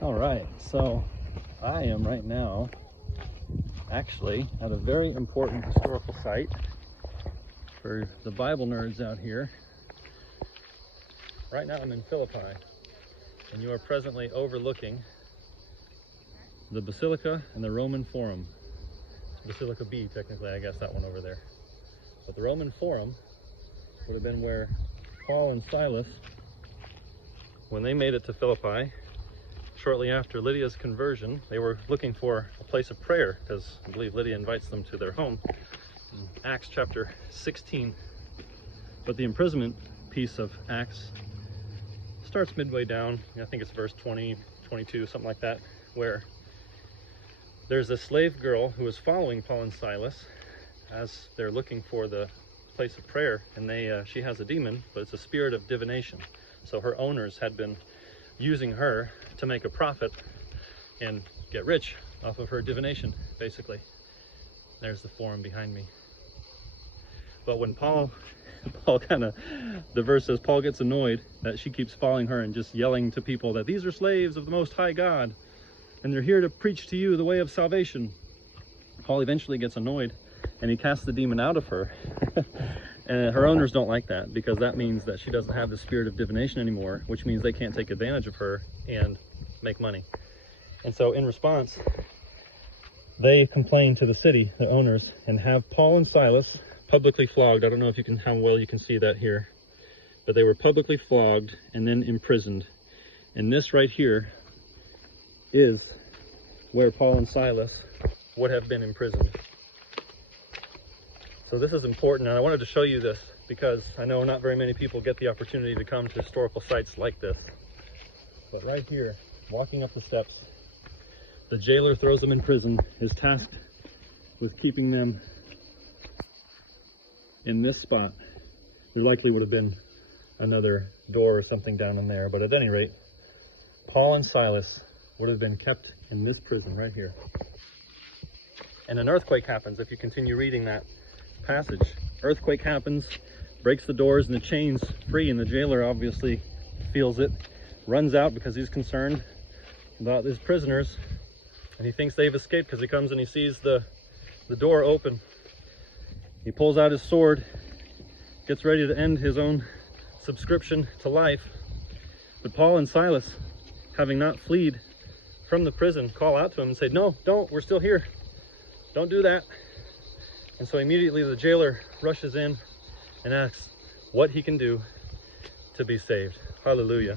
All right, so I am right now actually at a very important historical site for the Bible nerds out here. Right now I'm in Philippi, and you are presently overlooking the Basilica and the Roman Forum. Basilica B, technically, I guess, that one over there. But the Roman Forum would have been where Paul and Silas, when they made it to Philippi, shortly after Lydia's conversion, they were looking for a place of prayer, because I believe Lydia invites them to their home in Acts chapter 16. But the imprisonment piece of Acts starts midway down. I think it's verse 20, 22, something like that, where there's a slave girl who is following Paul and Silas as they're looking for the place of prayer, and she has a demon, but it's a spirit of divination. So her owners had been using her to make a profit and get rich off of her divination, basically. There's the forum behind me. But when the verse says Paul gets annoyed that she keeps following her and just yelling to people that these are slaves of the Most High God and they're here to preach to you the way of salvation. Paul eventually gets annoyed and he casts the demon out of her. And her owners don't like that, because that means that she doesn't have the spirit of divination anymore, which means they can't take advantage of her and make money. And so in response, they complain to the city, the owners, and have Paul and Silas publicly flogged. I don't know if how well you can see that here, but they were publicly flogged and then imprisoned. And this right here is where Paul and Silas would have been imprisoned. So this is important, and I wanted to show you this because I know not very many people get the opportunity to come to historical sites like this. But right here, walking up the steps, the jailer throws them in prison, is tasked with keeping them in this spot. There likely would have been another door or something down in there, but at any rate, Paul and Silas would have been kept in this prison right here. And an earthquake happens if you continue reading that passage. Earthquake happens, breaks the doors and the chains free, and the jailer obviously feels it, runs out because he's concerned about his prisoners, and he thinks they've escaped because he comes and he sees the door open. He pulls out his sword, gets ready to end his own subscription to life. But Paul and Silas, having not fled from the prison, call out to him and say, "No, don't, we're still here. Don't do that." And so immediately the jailer rushes in and asks what he can do to be saved. Hallelujah.